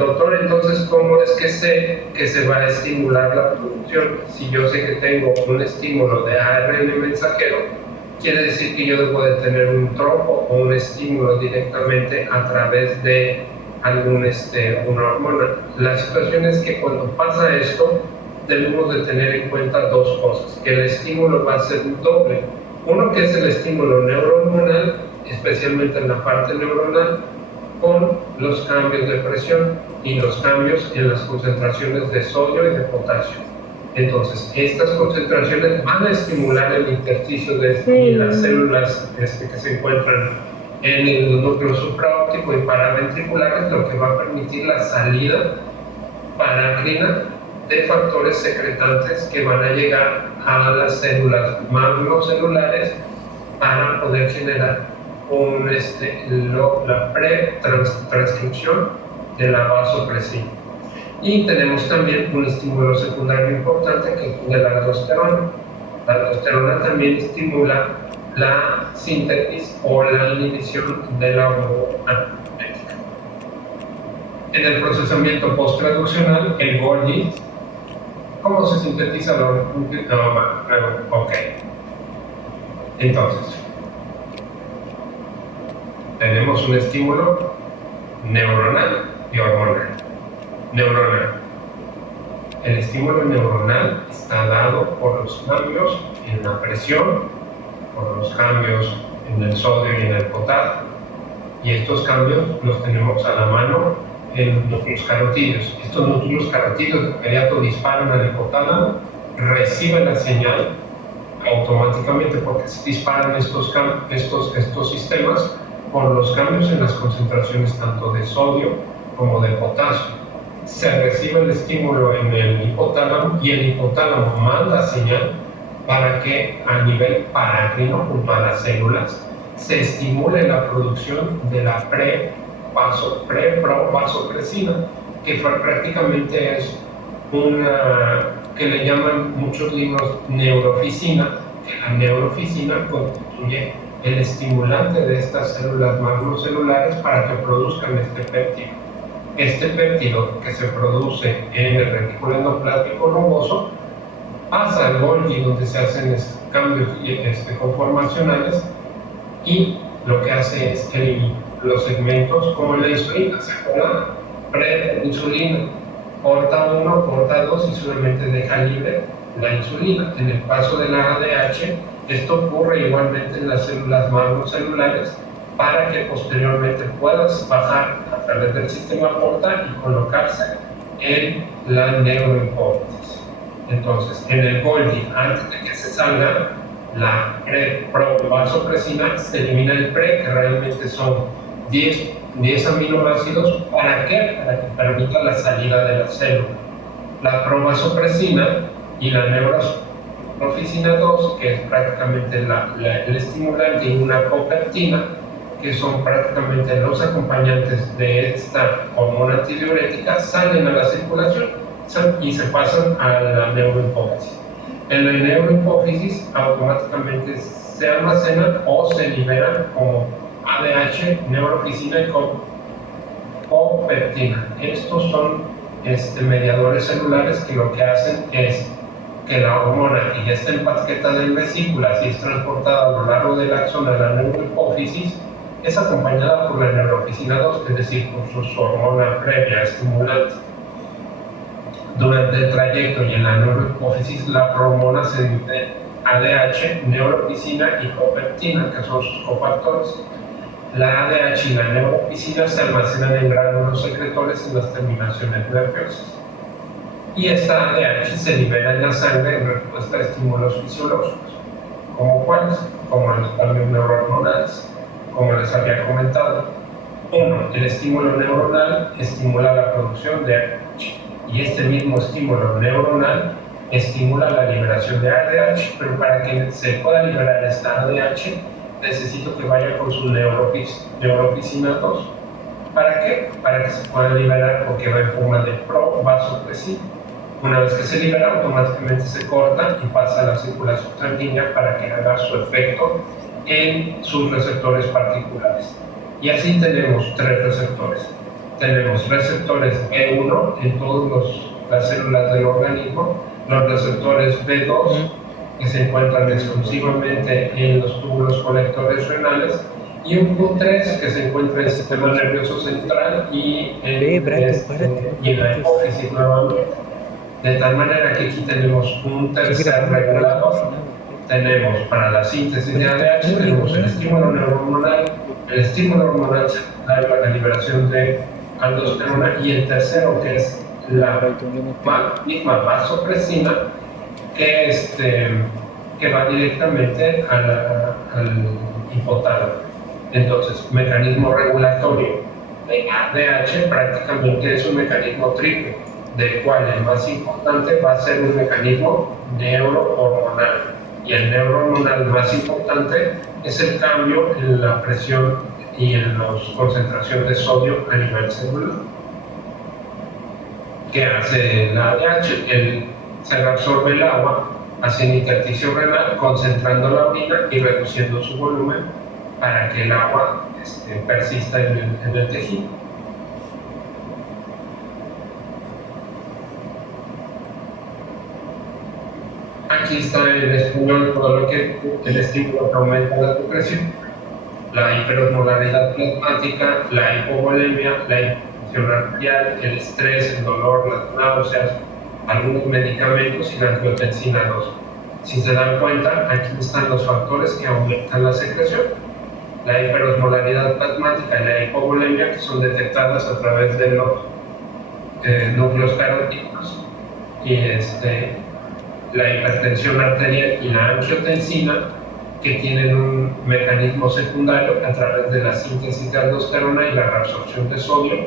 Doctor, entonces, ¿cómo es que sé que se va a estimular la producción? Si yo sé que tengo un estímulo de ARN mensajero, quiere decir que yo debo de tener un trompo o un estímulo directamente a través de una hormona. La situación es que cuando pasa esto, debemos de tener en cuenta dos cosas, que el estímulo va a ser doble. Uno, que es el estímulo neurohormonal, especialmente en la parte neuronal, con los cambios de presión y los cambios en las concentraciones de sodio y de potasio. Entonces, estas concentraciones van a estimular el intersticio de las células que se encuentran en el núcleo supraóptico y paraventriculares, lo que va a permitir la salida paracrina de factores secretantes que van a llegar a las células magnocelulares para poder generar la pretranscripción de la vasopresina. Y tenemos también un estímulo secundario importante que es de la aldosterona. La aldosterona también estimula la síntesis o la inhibición de la hormona antidiurética. En el procesamiento posttraduccional, el Golgi, ¿cómo se sintetiza la hormona? Ok. Entonces, tenemos un estímulo neuronal y hormonal. Neuronal. El estímulo neuronal está dado por los cambios en la presión, por los cambios en el sodio y en el potasio, y estos cambios los tenemos a la mano en los núcleos carotídeos. Estos núcleos carotídeos de inmediato disparan al hipotálamo, reciben la señal automáticamente porque se disparan estos sistemas por los cambios en las concentraciones tanto de sodio como de potasio. Se recibe el estímulo en el hipotálamo y el hipotálamo manda señal para que a nivel paracrino junto a las células se estimule la producción de la pre-pro-vasopresina, que prácticamente es que le llaman muchos libros neuroficina, que la neuroficina constituye el estimulante de estas células magnocelulares para que produzcan este péptido. Este péptido que se produce en el retículo endoplásmico rugoso pasa al Golgi, donde se hacen cambios conformacionales, y lo que hace es que los segmentos, como la insulina, ¿se acuerdan? Pre-insulina, corta 1, corta 2 y solamente deja libre la insulina. En el paso de la ADH, esto ocurre igualmente en las células magnocelulares para que posteriormente puedas bajar a través del sistema portal y colocarse en la neurohipófisis. Entonces, en el Golgi, antes de que se salga la pre-pro-vasopresina, se elimina el pre, que realmente son 10 aminoácidos. ¿Para qué? Para que permita la salida de la célula. La provasopresina y la neuroficina 2, que es prácticamente el estimulante, y una copeptina, que son prácticamente los acompañantes de esta hormona antidiurética, salen a la circulación y se pasan a la neurohipófisis. En la neurohipófisis automáticamente se almacenan o se liberan como ADH, neuroficina y copeptina. Estos son mediadores celulares que lo que hacen es que la hormona, que ya está empaquetada en vesículas y es transportada a lo largo del axón a la neurohipófisis, es acompañada por la neuroficina 2, es decir, por su hormona previa estimulante. Durante el trayecto y en la neurohipófisis, la hormona se divide ADH, neuroficina y copeptina, que son sus cofactores. La ADH y la neuroficina se almacenan en gránulos secretores en las terminaciones nerviosas. Y esta ADH se libera en la sangre en respuesta a estímulos fisiológicos, como cuáles, como los cambios neurohormonales, como les había comentado. Uno, el estímulo neuronal estimula la producción de ADH, y este mismo estímulo neuronal estimula la liberación de ADH, pero para que se pueda liberar esta ADH necesito que vaya con su neuropsina 2. ¿Para qué? Para que se pueda liberar porque va en forma de provasopresina. Una vez que se libera, automáticamente se corta y pasa a la circulación sanguínea para que haga su efecto en sus receptores particulares. Y así tenemos 3 receptores. Tenemos receptores B1 en todas las células del organismo, los receptores B2 que se encuentran exclusivamente en los túbulos colectores renales y un Q3 que se encuentra en el sistema nervioso central y en la hipófisis nuevamente. De tal manera que aquí tenemos un tercer regulador. Tenemos para la síntesis de ADH, tenemos el estímulo neurohormonal, el estímulo hormonal secundario a la liberación de aldosterona y el tercero que es la misma vasopresina que va directamente al hipotálamo. Entonces, mecanismo regulatorio de ADH prácticamente es un mecanismo triple, del cual el más importante va a ser un mecanismo neurohormonal. Y el neurohormonal más importante es el cambio en la presión y en la concentración de sodio a nivel celular. ¿Qué hace la ADH? Se reabsorbe el agua, hace un intersticio renal, concentrando la orina y reduciendo su volumen para que el agua persista en el tejido. Aquí está en español todo lo que el estímulo que aumenta la secreción, la hiperosmolaridad plasmática, la hipovolemia, la hipertensión arterial, el estrés, el dolor, las náuseas, algunos medicamentos y la angiotensina 2. Si se dan cuenta, aquí están los factores que aumentan la secreción. La hiperosmolaridad plasmática y la hipovolemia, que son detectadas a través de los núcleos carotídeos, y la hipertensión arterial y la angiotensina, que tienen un mecanismo secundario a través de la síntesis de aldosterona y la reabsorción de sodio,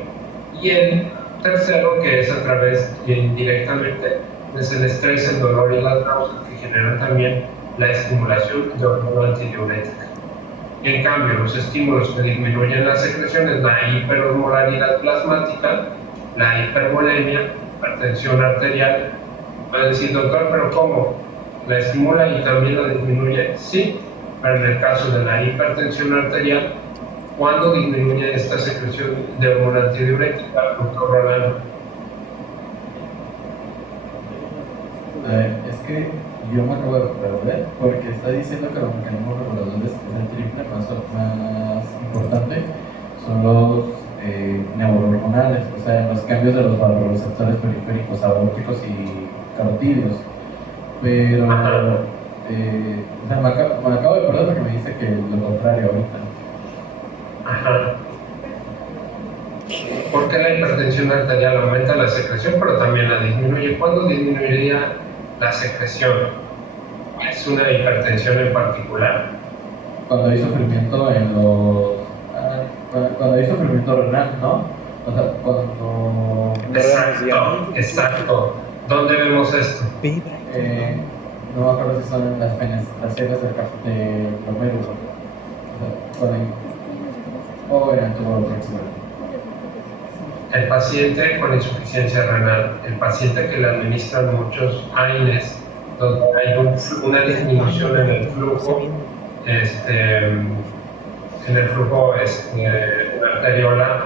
y el tercero, que es a través indirectamente, es el estrés, el dolor y las náuseas, que generan también la estimulación de hormona antidiurética. En cambio, los estímulos que disminuyen las secreciones, la hiperosmolaridad plasmática, la hipervolemia, hipertensión arterial. Va a decir, doctor, ¿pero cómo? ¿La estimula y también la disminuye? Sí, pero en el caso de la hipertensión arterial, ¿cuándo disminuye esta secreción de hormona antidiurética, doctor Rolando? Es que yo me acabo de perder porque está diciendo que los mecanismos reguladores del triple más importante son los neurohormonales, o sea, los cambios de los vasoreceptores periféricos, aórticos y carotídeos. Pero o sea, me acabo de perder porque me dice que lo contrario ahorita. Ajá. Porque la hipertensión arterial aumenta la secreción, pero también la disminuye. ¿Cuándo disminuiría la secreción? ¿Es una hipertensión en particular? Cuando hay sufrimiento en los... cuando hay sufrimiento renal, ¿no? O sea, cuando... Exacto. ¿Dónde vemos esto? No me acuerdo si son en las fenestraciones de glomérulo. O sea, cuando hay... o en el tubo proximal. El paciente con insuficiencia renal, el paciente que le administran muchos AINES, donde hay una disminución en el flujo, arteriola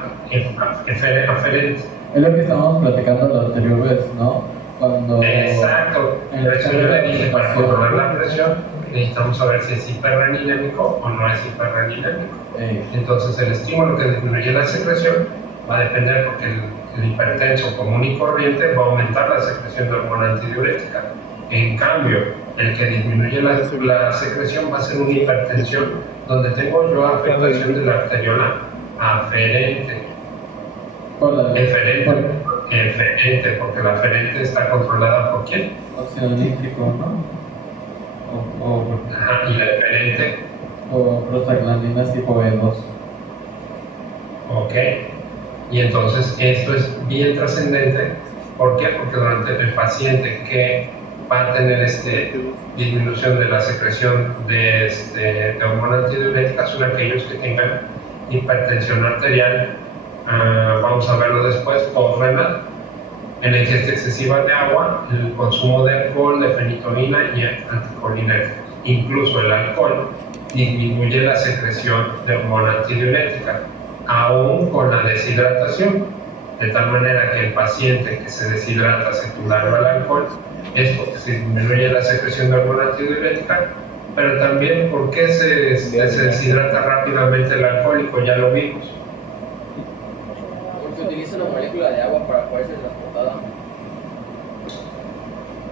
aferente. Es lo que estábamos platicando la anterior vez, ¿no? Cuando... Exacto. Por eso yo le dije, para controlar la presión, necesitamos saber si es hiperreninémico o no es hiperreninémico. Entonces, el estímulo que disminuye la secreción va a depender porque el hipertenso común y corriente va a aumentar la secreción de hormona antidiurética. En cambio, el que disminuye la secreción va a ser una hipertensión donde tengo yo afectación de la arteriola aferente. Eferente, porque la aferente está controlada por quién? Óxido nítrico, ¿no? Ajá, y la eferente. O prostaglandinas tipo B2. Ok. Y entonces esto es bien trascendente. ¿Por qué? Porque durante el paciente que va a tener disminución de la secreción de hormona antidiurética son aquellos que tengan hipertensión arterial, vamos a verlo después, postrenal, en la ingesta excesiva de agua, el consumo de alcohol, de fenitoína y anticolinérgicos. Incluso el alcohol disminuye la secreción de hormona antidiurética, aún con la deshidratación, de tal manera que el paciente que se deshidrata secundario al alcohol es porque se disminuye la secreción de hormona antidiurética, pero también porque se deshidrata rápidamente el alcohólico, ya lo vimos. Porque utiliza una molécula de agua para poder ser transportada.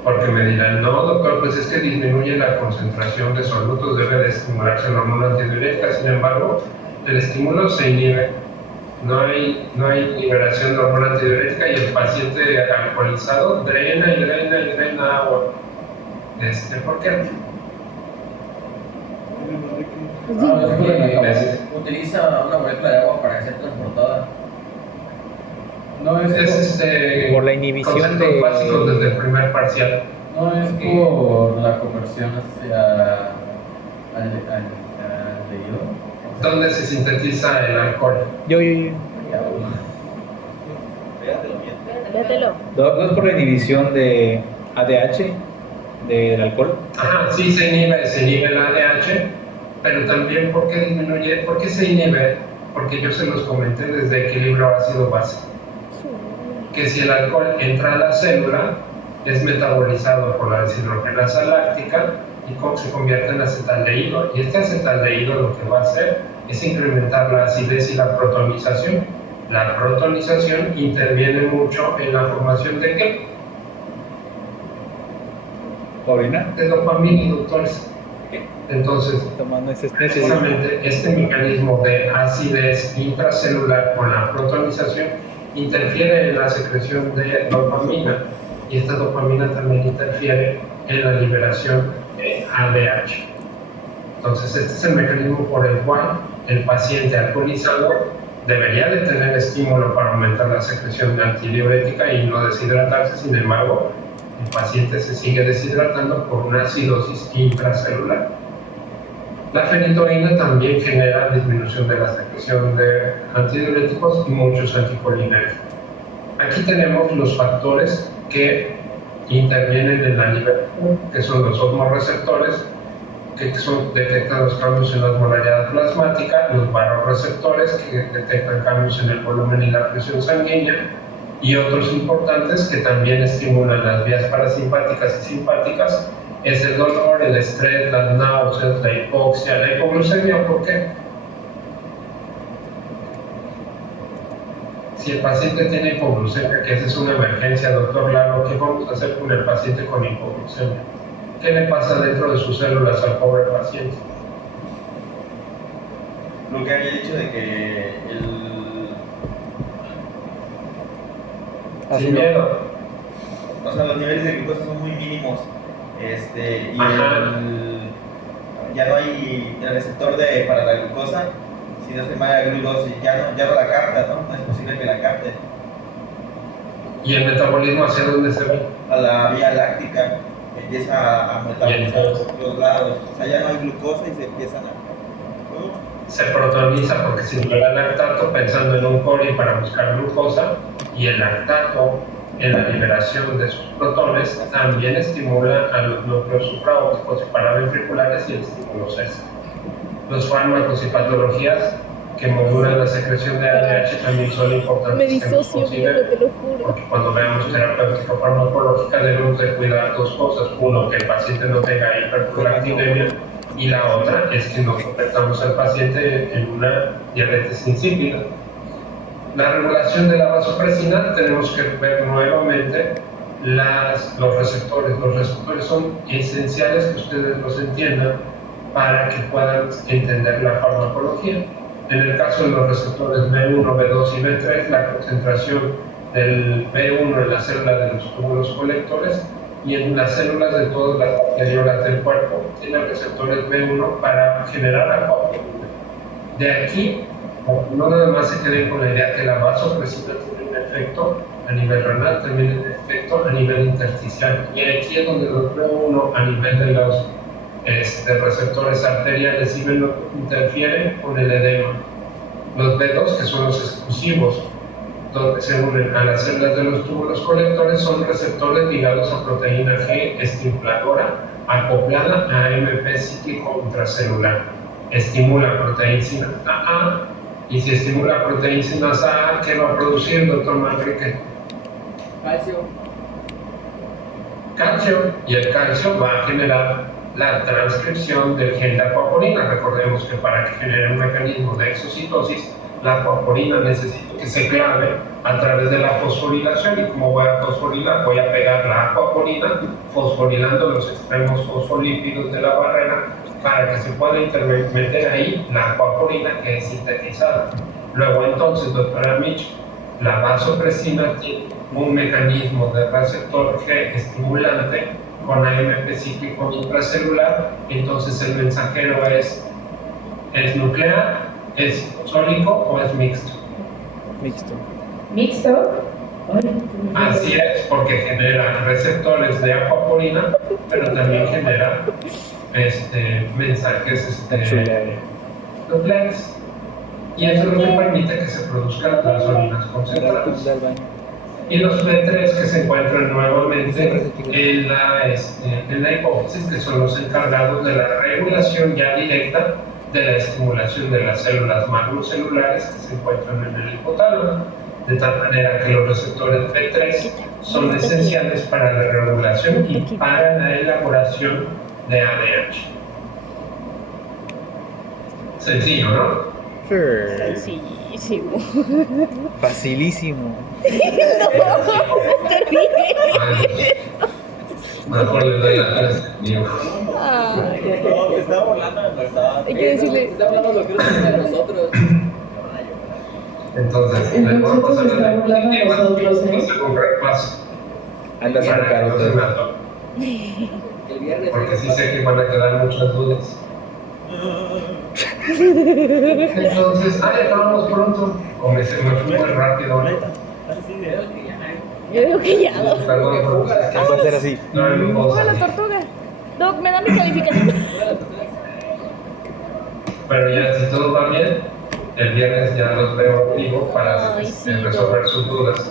Porque me dirán, no doctor, pues es que disminuye la concentración de solutos, debe de estimularse la hormona antidiurética, sin embargo, el estímulo se inhibe, no hay liberación de hormona antidiurética y el paciente alcoholizado drena agua. ¿Por qué? Utiliza una molécula de agua para ser transportada. No es por la inhibición de básicos desde el primer parcial. No es por la conversión hacia aldehído. ¿Dónde se sintetiza el alcohol? Yo. Véatelo. ¿No es por la inhibición de ADH, del alcohol? Ajá, sí se inhibe el ADH, pero también ¿por qué disminuye? ¿Por qué se inhibe? Porque yo se los comenté desde equilibrio ácido-base. Que si el alcohol entra a la célula, es metabolizado por la deshidrogenasa láctica y se convierte en acetaldehído. Y este acetaldehído lo que va a hacer es incrementar la acidez y la protonización. La protonización interviene mucho en la formación de ¿qué? ¿Orina? De dopamina, doctores. Entonces, precisamente este mecanismo de acidez intracelular con la protonización interfiere en la secreción de dopamina y esta dopamina también interfiere en la liberación de ADH. Entonces, este es el mecanismo por el cual el paciente alcoholizado debería de tener estímulo para aumentar la secreción antidiurética y no deshidratarse. Sin embargo, el paciente se sigue deshidratando por una acidosis intracelular. La fenitoína también genera disminución de la secreción de antidiuréticos y muchos anticolinérgicos. Aquí tenemos los factores que intervienen en la liberación, que son los osmoreceptores, que detectan los cambios en la osmolaridad plasmática, los vasoreceptores, que detectan cambios en el volumen y la presión sanguínea, y otros importantes que también estimulan las vías parasimpáticas y simpáticas, es el dolor, el estrés, las náuseas, la hipoxia, la hipoglucemia. ¿Por qué? Si el paciente tiene hipoglucemia, que esa es una emergencia, doctor Lalo, ¿qué vamos a hacer con el paciente con hipoglucemia? ¿Qué le pasa dentro de sus células al pobre paciente? Lo que había dicho de que Sin miedo. O sea, los niveles de glucosa son muy mínimos. Y ya no hay el receptor para la glucosa, si no se llama glucosa, ya no la capta, ¿no? No es posible que la capte. ¿Y el metabolismo hacia dónde se va? A la vía láctica, empieza a metabolizar los lados, o sea, ya no hay glucosa y se empiezan se protoniza porque si le da lactato pensando en un coli para buscar glucosa, y el lactato en la liberación de sus protones también estimula a los núcleos supraópticos y paraventriculares y el estímulo cesa. Los fármacos y patologías que modulan la secreción de ADH también son importantes. Me disocio, te lo juro. Porque cuando veamos terapéutica farmacológica debemos de cuidar dos cosas. Uno, que el paciente no tenga hiperprolactinemia, y la otra es que no convertamos al paciente en una diabetes insípida. La regulación de la vasopresina, tenemos que ver nuevamente los receptores. Los receptores son esenciales que ustedes los entiendan para que puedan entender la farmacología. En el caso de los receptores B1, B2 y B3, la concentración del B1 en la célula de los túbulos colectores y en las células de todas las arteriolas del cuerpo tienen receptores B1 para generar apoptosis. De aquí, no nada más se queden con la idea que la vasopresina tiene un efecto a nivel renal, también el efecto a nivel intersticial. Y aquí es donde los veo uno a nivel de los receptores arteriales y interfieren con el edema. Los B2, que son los exclusivos, donde se unen a las células de los túbulos colectores, son receptores ligados a proteína G estimuladora acoplada a AMP cíclico intracelular. Estimula proteína A, y si estimula proteína A, ¿qué va a producir, doctor Manrique? Calcio. Calcio, y el calcio va a generar la transcripción del gen de acuaporina. Recordemos que para que genere un mecanismo de exocitosis, la acuaporina necesita que se clave a través de la fosforilación. ¿Y cómo voy a fosforilar? Voy a pegar la acuaporina fosforilando los extremos fosfolípidos de la barrera para que se pueda meter ahí la acuaporina que es sintetizada. Luego entonces, doctora Mitch, la vasopresina tiene un mecanismo de receptor G estimulante con AMP cíclico intracelular. Entonces el mensajero es nuclear, es sólico o es mixto. ¿Mixto? Así es, porque genera receptores de acuaporina, pero también genera mensajes nucleares. Y eso es lo que permite que se produzcan gasolinas concentradas. Y los B3 que se encuentran nuevamente en la hipófisis, que son los encargados de la regulación ya directa de la estimulación de las células macrocelulares que se encuentran en el hipotálamo, de tal manera que los receptores B3 son esenciales para la regulación y para la elaboración de ADH. Sencillo, ¿no? Sencillísimo. Facilísimo. Mejor le doy la clase mío. No, se estaba burlando de nosotros. Hay que decirle. Está hablando lo que uno sabe de nosotros. Entonces, les voy a pasar se está burlando de nosotros, ¿eh? no se compra paso. Anda a sacar No se me otro. atoque, El viernes. porque sí sé que van a quedar muchas dudas. Entonces, ya acabamos pronto. O me fui muy rápido. Yo digo que ya, Doc. Perdón, Va a ser así. no me puedo Fuga la salir. tortuga. Doc, me da mi calificación. Pero ya, si todo va bien, el viernes ya los veo vivo para Ay, sí, resolver sus dudas.